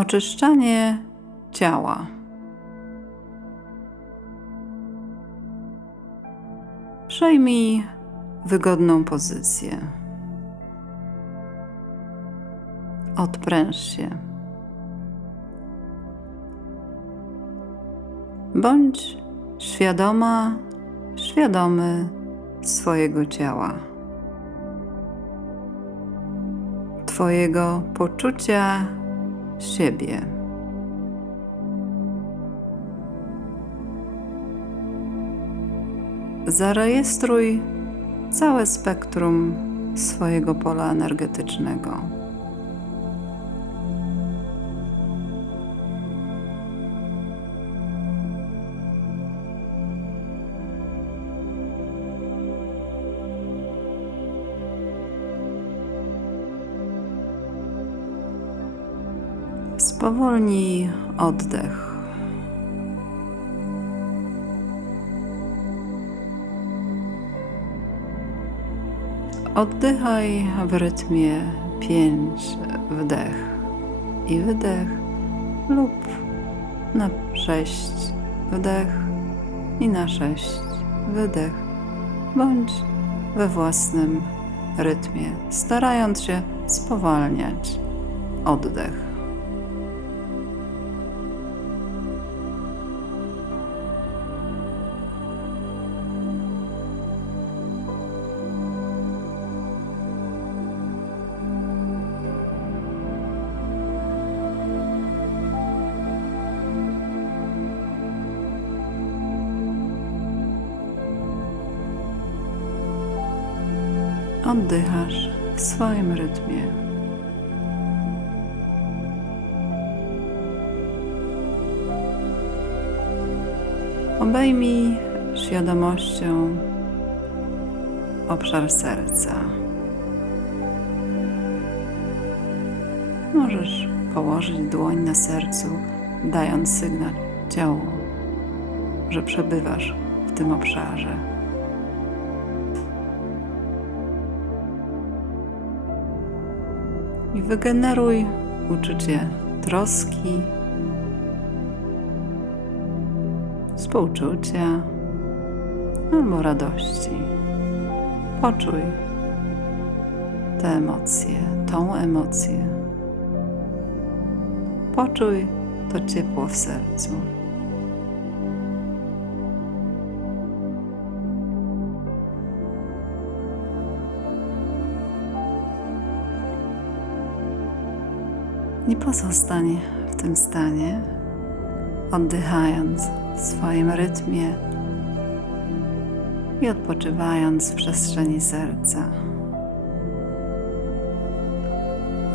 Oczyszczanie ciała. Przejmij wygodną pozycję. Odpręż się. Bądź świadoma, świadomy swojego ciała, Twojego poczucia siebie. Zarejestruj całe spektrum swojego pola energetycznego. Spowolnij oddech. Oddychaj w rytmie 5 wdech i wydech lub na 6 wdech i na 6 wydech bądź we własnym rytmie, starając się spowalniać oddech. Oddychasz w swoim rytmie. Obejmij świadomością obszar serca. Możesz położyć dłoń na sercu, dając sygnał ciału, że przebywasz w tym obszarze. I wygeneruj uczucie troski, współczucia albo radości. Poczuj te emocje, tą emocję. Poczuj to ciepło w sercu. Nie pozostań w tym stanie, oddychając w swoim rytmie i odpoczywając w przestrzeni serca.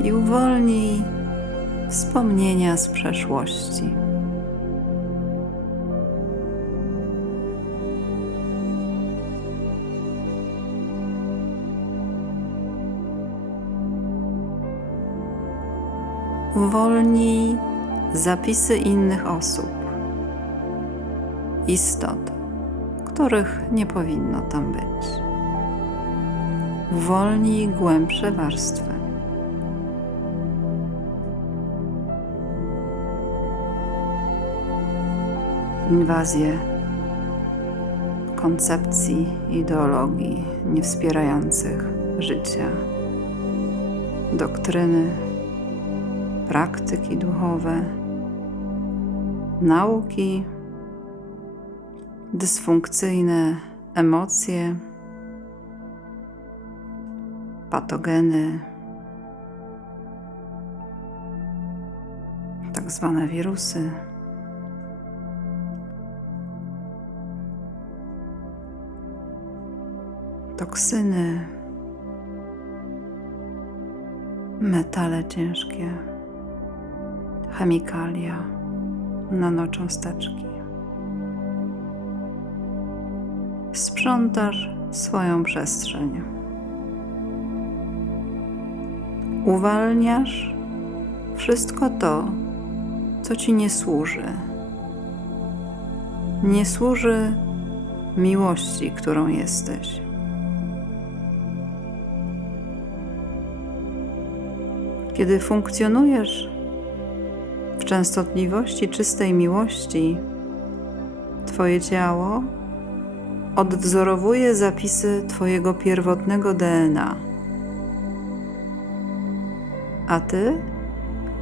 I uwolnij wspomnienia z przeszłości. Uwolnij zapisy innych osób, istot, których nie powinno tam być. Uwolnij głębsze warstwy. Inwazję koncepcji, ideologii niewspierających życia, doktryny praktyki duchowe, nauki, dysfunkcyjne emocje, patogeny, tak zwane wirusy. Toksyny, metale ciężkie chemikalia, nanocząsteczki. Sprzątasz swoją przestrzeń. Uwalniasz wszystko to, co ci nie służy. Nie służy miłości, którą jesteś. Kiedy funkcjonujesz częstotliwości czystej miłości. Twoje ciało odwzorowuje zapisy Twojego pierwotnego DNA, a Ty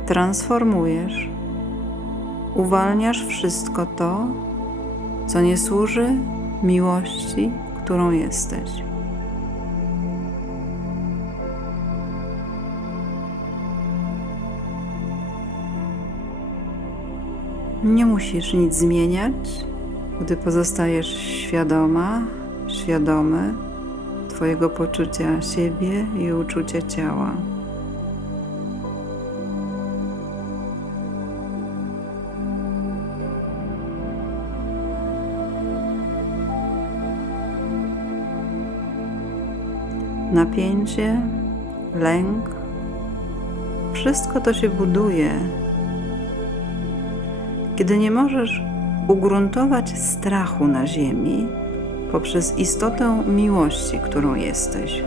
transformujesz, uwalniasz wszystko to, co nie służy miłości, którą jesteś. Nie musisz nic zmieniać, gdy pozostajesz świadoma, świadomy Twojego poczucia siebie i uczucia ciała. Napięcie, lęk, wszystko to się buduje, kiedy nie możesz ugruntować strachu na ziemi poprzez istotę miłości, którą jesteś.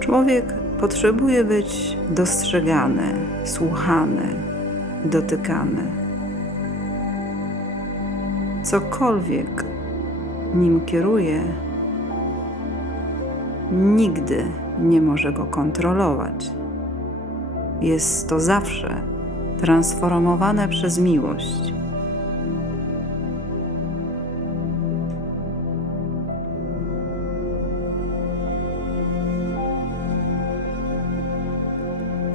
Człowiek potrzebuje być dostrzegany, słuchany, dotykany. Cokolwiek nim kieruje, nigdy nie może go kontrolować. Jest to zawsze transformowane przez miłość.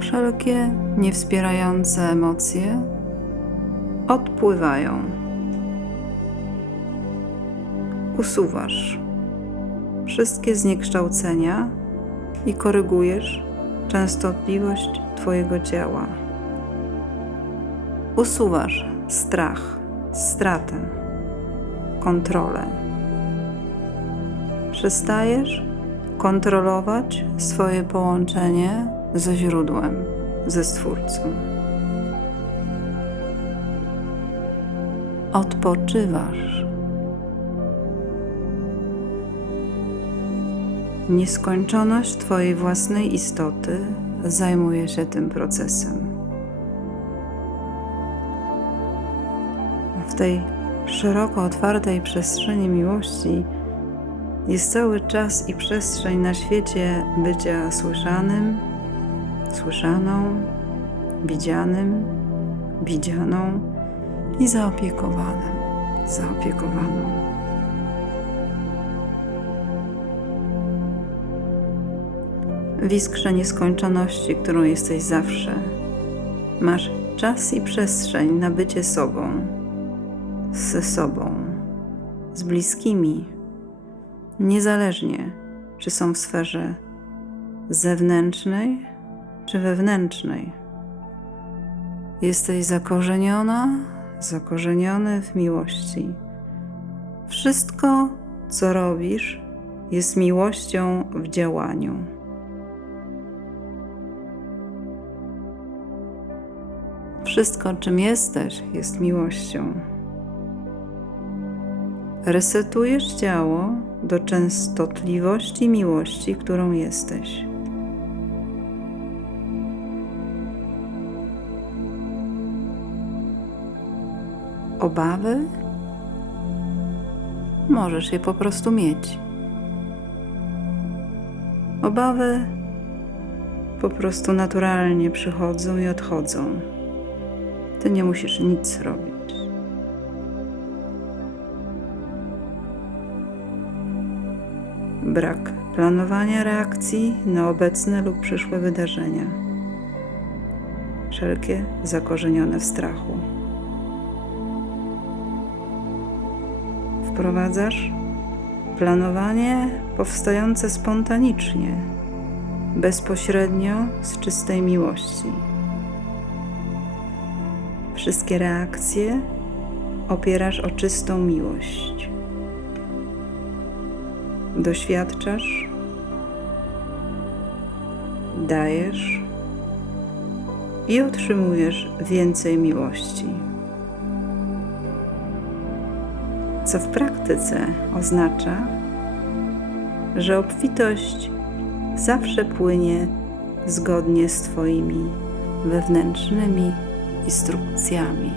Wszelkie niewspierające emocje odpływają. Usuwasz wszystkie zniekształcenia i korygujesz częstotliwość Twojego ciała usuwasz strach, stratę, kontrolę. Przestajesz kontrolować swoje połączenie ze źródłem, ze Stwórcą. Odpoczywasz. Nieskończoność Twojej własnej istoty zajmuje się tym procesem. w tej szeroko otwartej przestrzeni miłości jest cały czas i przestrzeń na świecie bycia słyszanym, słyszaną, widzianym, widzianą i zaopiekowanym, zaopiekowaną. W iskrze nieskończoności, którą jesteś zawsze, masz czas i przestrzeń na bycie sobą ze sobą, z bliskimi, niezależnie czy są w sferze zewnętrznej czy wewnętrznej. Jesteś zakorzeniona, zakorzeniony w miłości. Wszystko, co robisz, jest miłością w działaniu. Wszystko, czym jesteś, jest miłością. Resetujesz ciało do częstotliwości miłości, którą jesteś. Obawy? Możesz je po prostu mieć. Obawy po prostu naturalnie przychodzą i odchodzą. Ty nie musisz nic robić. brak planowania reakcji na obecne lub przyszłe wydarzenia, wszelkie zakorzenione w strachu. Wprowadzasz planowanie powstające spontanicznie, bezpośrednio z czystej miłości. Wszystkie reakcje opierasz o czystą miłość doświadczasz, dajesz i otrzymujesz więcej miłości. Co w praktyce oznacza, że obfitość zawsze płynie zgodnie z Twoimi wewnętrznymi istruzioni